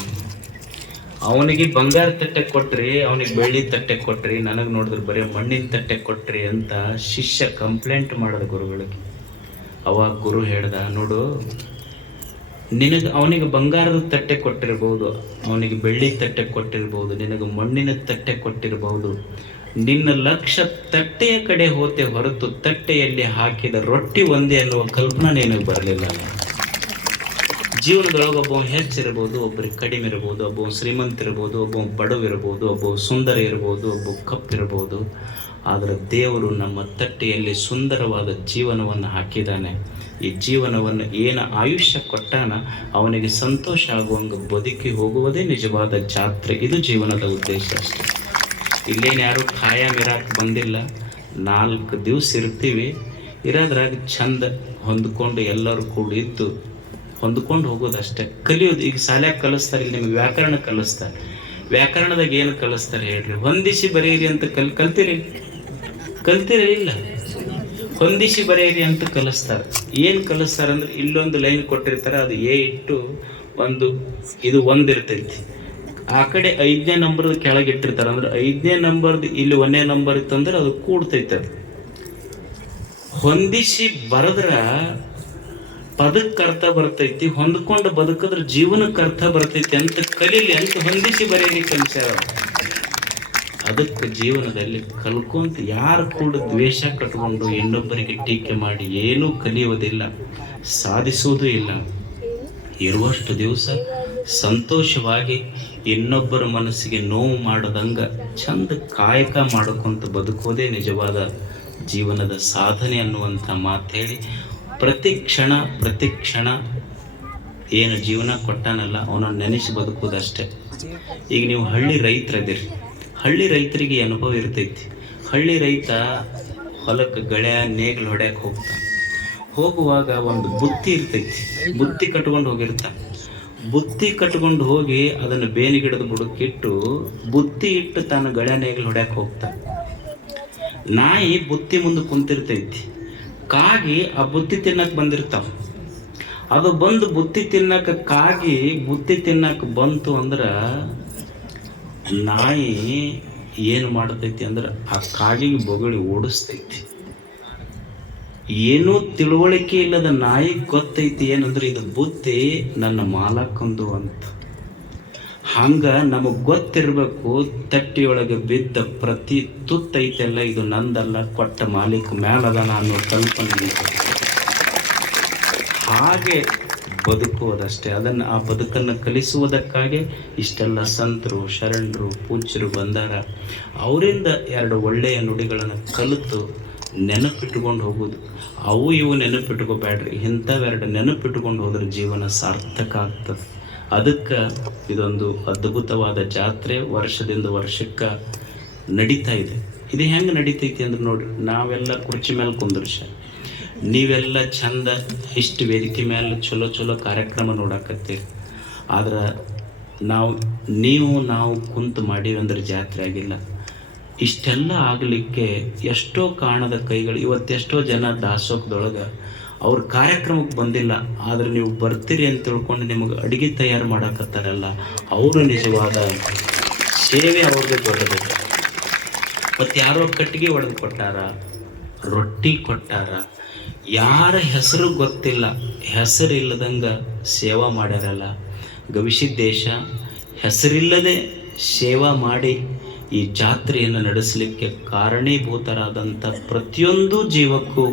ಅವನಿಗೆ ಬಂಗಾರ ತಟ್ಟೆ ಕೊಟ್ರಿ, ಅವನಿಗೆ ಬೆಳ್ಳಿ ತಟ್ಟೆ ಕೊಟ್ರಿ, ನನಗೆ ನೋಡಿದ್ರೆ ಬರೀ ಮಣ್ಣಿನ ತಟ್ಟೆ ಕೊಟ್ರಿ ಅಂತ ಶಿಷ್ಯ ಕಂಪ್ಲೇಂಟ್ ಮಾಡಿದ ಗುರುಗಳಿಗೆ. ಅವಾಗ ಗುರು ಹೇಳ್ದ, ನೋಡು, ಅವನಿಗೆ ಬಂಗಾರದ ತಟ್ಟೆ ಕೊಟ್ಟಿರ್ಬೋದು, ಅವನಿಗೆ ಬೆಳ್ಳಿ ತಟ್ಟೆ ಕೊಟ್ಟಿರ್ಬೋದು, ನಿನಗೆ ಮಣ್ಣಿನ ತಟ್ಟೆ ಕೊಟ್ಟಿರ್ಬೋದು. ನಿನ್ನ ಲಕ್ಷ್ಯ ತಟ್ಟೆಯ ಕಡೆ ಹೋತೆ ಹೊರತು ತಟ್ಟೆಯಲ್ಲಿ ಹಾಕಿದ ರೊಟ್ಟಿ ಒಂದೇ ಅನ್ನುವ ಕಲ್ಪನಾ ನಿನಗೆ ಬರಲಿಲ್ಲ. ಜೀವನದೊಳಗೆ ಒಬ್ಬ ಹೆಚ್ಚಿರ್ಬೋದು, ಒಬ್ಬರಿಗೆ ಕಡಿಮೆ ಇರ್ಬೋದು, ಒಬ್ಬ ಶ್ರೀಮಂತ ಇರ್ಬೋದು, ಒಬ್ಬ ಬಡವಿರ್ಬೋದು, ಒಬ್ಬ ಸುಂದರ ಇರ್ಬೋದು, ಒಬ್ಬ ಕಪ್ಪಿರ್ಬೋದು. ಆದರೆ ದೇವರು ನಮ್ಮ ತಟ್ಟೆಯಲ್ಲಿ ಸುಂದರವಾದ ಜೀವನವನ್ನು ಹಾಕಿದ್ದಾನೆ. ಈ ಜೀವನವನ್ನು ಏನು ಆಯುಷ್ಯ ಕೊಟ್ಟಾನ ಅವನಿಗೆ ಸಂತೋಷ ಆಗುವಂಗೆ ಬದುಕಿ ಹೋಗುವುದೇ ನಿಜವಾದ ಜಾತ್ರೆ. ಇದು ಜೀವನದ ಉದ್ದೇಶ ಅಷ್ಟೆ. ಇಲ್ಲೇನು ಯಾರು ಖಾಯಂ ಇರಕ್ಕೆ ಬಂದಿಲ್ಲ. 4 ದಿವಸ ಇರ್ತೀವಿ, ಇರೋದ್ರಾಗ ಚಂದ ಹೊಂದ್ಕೊಂಡು ಎಲ್ಲರೂ ಕೂಡ ಇದ್ದು ಹೊಂದ್ಕೊಂಡು ಹೋಗೋದಷ್ಟೇ. ಕಲಿಯೋದು ಈಗ ಶಾಲ್ಯಾಗ ಕಲಿಸ್ತಾರೆ, ಇಲ್ಲಿ ನಿಮಗೆ ವ್ಯಾಕರಣ ಕಲಿಸ್ತಾರೆ. ವ್ಯಾಕರಣದಾಗ ಏನು ಕಲಿಸ್ತಾರೆ ಹೇಳ್ರಿ? ಹೊಂದಿಸಿ ಬರೆಯಿರಿ ಅಂತ ಕಲ್ತಿರೇ ಇಲ್ಲ. ಹೊಂದಿಸಿ ಬರೆಯಿರಿ ಅಂತ ಕಲಿಸ್ತಾರೆ. ಏನು ಕಲಿಸ್ತಾರೆ ಅಂದ್ರೆ, ಇಲ್ಲೊಂದು ಲೈನ್ ಕೊಟ್ಟಿರ್ತಾರೆ, ಅದು ಎ ಇಟ್ಟು ಇದು 1 ಇರ್ತೈತಿ. ಆ ಕಡೆ 5ನೇ ನಂಬರ್ದು ಕೆಳಗೆ ಇಟ್ಟಿರ್ತಾರೆ. ಅಂದ್ರೆ 5ನೇ ನಂಬರ್ದು ಇಲ್ಲಿ 1ನೇ ನಂಬರ್ ಇತ್ತಂದ್ರೆ ಅದು ಕೂಡ್ತೈತೆ. ಅದು ಹೊಂದಿಸಿ ಬರೆದ್ರ ಪದಕ್ಕೆ ಅರ್ಥ ಬರ್ತೈತಿ, ಹೊಂದ್ಕೊಂಡು ಬದುಕಿದ್ರೆ ಜೀವನಕ್ಕೆ ಅರ್ಥ ಬರ್ತೈತಿ ಅಂತ ಕಲೀಲಿ ಅಂತ ಹೊಂದಿಸಿ ಬರೆಯಲಿ ಕಲಿಸ್ಯಾರ. ಅದಕ್ಕೆ ಜೀವನದಲ್ಲಿ ಕಲ್ಕೊಂತ ಯಾರು ಕೂಡ ದ್ವೇಷ ಕಟ್ಕೊಂಡು ಇನ್ನೊಬ್ಬರಿಗೆ ಟೀಕೆ ಮಾಡಿ ಏನೂ ಕಲಿಯುವುದಿಲ್ಲ, ಸಾಧಿಸುವುದೂ ಇಲ್ಲ. ಇರುವಷ್ಟು ದಿವಸ ಸಂತೋಷವಾಗಿ ಇನ್ನೊಬ್ಬರ ಮನಸ್ಸಿಗೆ ನೋವು ಮಾಡದಂಗೆ ಚಂದ ಕಾಯಕ ಮಾಡ್ಕೊಂತ ಬದುಕೋದೇ ನಿಜವಾದ ಜೀವನದ ಸಾಧನೆ ಅನ್ನುವಂಥ ಮಾತು ಹೇಳಿ, ಪ್ರತಿ ಕ್ಷಣ ಏನು ಜೀವನ ಕೊಟ್ಟಾನಲ್ಲ ಅವನನ್ನು ನೆನೆಸಿ ಬದುಕೋದಷ್ಟೇ. ಈಗ ನೀವು ಹಳ್ಳಿ ರೈತರದಿರಿ, ಹಳ್ಳಿ ರೈತರಿಗೆ ಅನುಭವ ಇರ್ತೈತಿ. ಹಳ್ಳಿ ರೈತ ಹೊಲಕ್ಕೆ ಗಳೆ ನೇಗಿಲು ಹೊಡ್ಯಕ್ಕೆ ಹೋಗುವಾಗ ಒಂದು ಬುತ್ತಿ ಇರ್ತೈತಿ, ಬುತ್ತಿ ಕಟ್ಕೊಂಡು ಹೋಗಿರ್ತಾನೆ. ಬುತ್ತಿ ಕಟ್ಕೊಂಡು ಹೋಗಿ ಅದನ್ನು ಬೇನಿಗಿಡದ ಬುಡಕ್ಕಿಟ್ಟು ಬುತ್ತಿ ಇಟ್ಟು ತಾನು ಗಳೆ ನೇಗಿಲು ಹೊಡ್ಯಕ್ಕೆ ಹೋಗ್ತಾನೆ. ನಾಯಿ ಬುತ್ತಿ ಮುಂದೆ ಕುಂತಿರ್ತೈತಿ, ಕಾಗಿ ಆ ಬುತ್ತಿ ತಿನ್ನಕ್ಕೆ ಬಂದಿರ್ತಾವ. ಅದು ಬಂದು ಬುತ್ತಿ ತಿನ್ನಕ್ಕೆ ಕಾಗಿ ಬುತ್ತಿ ತಿನ್ನಕ್ಕೆ ಬಂತು ಅಂದ್ರೆ ನಾಯಿ ಏನು ಮಾಡ್ತೈತಿ ಅಂದ್ರೆ ಆ ಕಾಗಿಗೆ ಬೊಗಳಿ ಓಡಿಸ್ತೈತಿ. ಏನೂ ತಿಳುವಳಿಕೆ ಇಲ್ಲದ ನಾಯಿ ಗೊತ್ತೈತಿ ಏನಂದ್ರೆ ಇದು ಬುತ್ತಿ ನನ್ನ ಮಾಲಕ್ಕಂದು ಅಂತ. ಹಂಗ ನಮಗೆ ಗೊತ್ತಿರಬೇಕು, ತಟ್ಟಿಯೊಳಗೆ ಬಿದ್ದ ಪ್ರತಿ ತುತ್ತೈತೆಲ್ಲ ಇದು ನಂದಲ್ಲ, ಕೊಟ್ಟ ಮಾಲೀಕ ಮೇಲದನ ಅನ್ನೋ ಕಲ್ಪನೆ. ಹಾಗೆ ಬದುಕುವುದಷ್ಟೇ. ಆ ಬದುಕನ್ನು ಕಲಿಸುವುದಕ್ಕಾಗಿ ಇಷ್ಟೆಲ್ಲ ಸಂತರು, ಶರಣರು, ಪೂಜ್ಯರು ಬಂದಾರ. ಅವರಿಂದ 2 ಒಳ್ಳೆಯ ನುಡಿಗಳನ್ನು ಕಲಿತು ನೆನಪಿಟ್ಟುಕೊಂಡು ಹೋಗೋದು. ಅವು ಇವು ನೆನಪಿಟ್ಕೋಬೇಡ್ರಿ, ಇಂಥವೆರಡು ನೆನಪಿಟ್ಟುಕೊಂಡು ಹೋದ್ರೆ ಜೀವನ ಸಾರ್ಥಕ ಆಗ್ತದೆ. ಅದಕ್ಕೆ ಇದೊಂದು ಅದ್ಭುತವಾದ ಜಾತ್ರೆ ವರ್ಷದಿಂದ ವರ್ಷಕ್ಕೆ ನಡೀತಾ ಇದೆ. ಇದು ಹೆಂಗೆ ನಡೀತೈತಿ ಅಂದ್ರೆ ನೋಡ್ರಿ, ನಾವೆಲ್ಲ ಕುರ್ಚಿ ಮೇಲೆ ಕುಂದ್ರಿಸ, ನೀವೆಲ್ಲ ಚಂದ ಇಷ್ಟು ವೇದಿಕೆ ಮೇಲೆ ಚಲೋ ಕಾರ್ಯಕ್ರಮ ನೋಡಕತ್ತೀರಿ. ಆದ್ರೆ ನಾವು ಕುಂತು ಮಾಡೀವಿ ಅಂದ್ರೆ ಜಾತ್ರೆ ಆಗಿಲ್ಲ. ಇಷ್ಟೆಲ್ಲ ಆಗಲಿಕ್ಕೆ ಎಷ್ಟೋ ಕಾಣದ ಕೈಗಳು. ಇವತ್ತೆಷ್ಟೋ ಜನ ದಾಸೋಹದೊಳಗೆ ಅವ್ರ ಕಾರ್ಯಕ್ರಮಕ್ಕೆ ಬಂದಿಲ್ಲ, ಆದರೆ ನೀವು ಬರ್ತೀರಿ ಅಂತ ತಿಳ್ಕೊಂಡು ನಿಮಗೆ ಅಡುಗೆ ತಯಾರು ಮಾಡಕತ್ತಾರಲ್ಲ, ಅವರು ನಿಜವಾದ ಸೇವೆ ಅವ್ರಿಗೆ ದೊಡ್ಡದು. ಮತ್ತು ಯಾರೋ ಕಟ್ಟಿಗೆ ಒಡೆದು ಕೊಟ್ಟಾರ, ರೊಟ್ಟಿ ಕೊಟ್ಟಾರ, ಯಾರ ಹೆಸರು ಗೊತ್ತಿಲ್ಲ, ಹೆಸರಿಲ್ಲದಂಗೆ ಸೇವಾ ಮಾಡ್ಯಾರಲ್ಲ. ಗವಿಸಿದ್ದೇಶ ಹೆಸರಿಲ್ಲದೆ ಸೇವಾ ಮಾಡಿ ಈ ಜಾತ್ರೆಯನ್ನು ನಡೆಸಲಿಕ್ಕೆ ಕಾರಣೀಭೂತರಾದಂಥ ಪ್ರತಿಯೊಂದು ಜೀವಕ್ಕೂ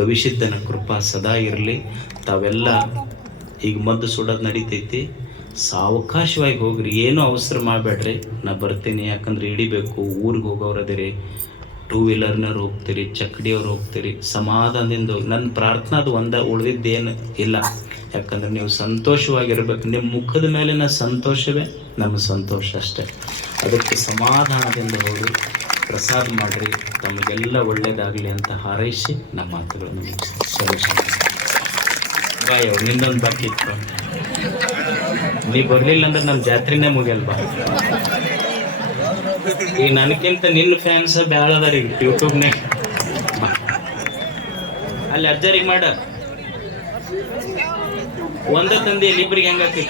ಗವಿಸಿದ್ದನ ಕೃಪಾ ಸದಾ ಇರಲಿ. ತಾವೆಲ್ಲ ಈಗ ಮದ್ದು ಸುಡೋದು ನಡೀತೈತಿ, ಸಾವಕಾಶವಾಗಿ ಹೋಗ್ರಿ, ಏನೂ ಅವಸರ ಮಾಡಬೇಡ್ರಿ. ನಾ ಬರ್ತೀನಿ, ಯಾಕಂದ್ರೆ ಹಿಡಿಬೇಕು, ಊರಿಗೆ ಹೋಗೋರದಿರಿ, ಟೂ ವೀಲರ್ನವ್ರು ಹೋಗ್ತೀರಿ, ಚಕ್ಕಡಿಯವ್ರು ಹೋಗ್ತೀರಿ, ಸಮಾಧಾನದಿಂದ ಹೋಗಿ. ನನ್ನ ಪ್ರಾರ್ಥನಾ ಅದು ಉಳಿದಿದ್ದೇನು ಇಲ್ಲ, ಯಾಕಂದ್ರೆ ನೀವು ಸಂತೋಷವಾಗಿರ್ಬೇಕು. ನಿಮ್ಮ ಮುಖದ ಮೇಲಿನ ಸಂತೋಷವೇ ನಮ್ಮ ಸಂತೋಷ ಅಷ್ಟೇ. ಅದಕ್ಕೆ ಸಮಾಧಾನದಿಂದ ಹೋಗಿ ಪ್ರಸಾದ ಮಾಡಿರಿ, ತಮಗೆಲ್ಲ ಒಳ್ಳೇದಾಗಲಿ ಅಂತ ಹಾರೈಸಿ ನಮ್ಮ ಮಾತುಗಳನ್ನು ಮುಗಿಸ್ತೀನಿ. ಬಾಯ್ ನಿಂದೊಂದು ಬಾಕಿ ಇತ್ತು, ನೀ ಬರಲಿಲ್ಲ ಅಂದ್ರೆ ನಮ್ಮ ಜಾತ್ರೆನೇ ಮುಗಿಯಲ್ವಾ. ಈಗ ನನಗಿಂತ ನಿನ್ನ ಫ್ಯಾನ್ಸ್ ಬ್ಯಾಳ ಅದಾರ ಈಗ ಯೂಟ್ಯೂಬ್ನಾಗ. ಅಲ್ಲಿ ಅಜ್ಜರಿಗೆ ಮಾಡ ಒಂದ ತಂದೆಯಲ್ಲಿ ಇಬ್ಬರಿಗೆ ಹೆಂಗಾಕಿ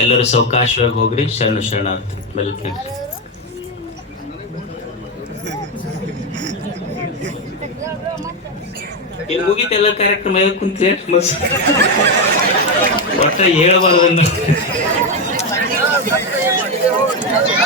ಎಲ್ಲರೂ ಸಾವಕಾಶವಾಗಿ ಹೋಗ್ರಿ. ಶರಣಾರ್ಥಿ ಬೆಲ್ಕಿ ಈಗ ಮುಗಿತೆಲ್ಲ ಕಾರ್ಯಕ್ರಮ ಕುಂತ ಒಟ್ಟ ಹೇಳ್ಬಾರ್ದನ್ನ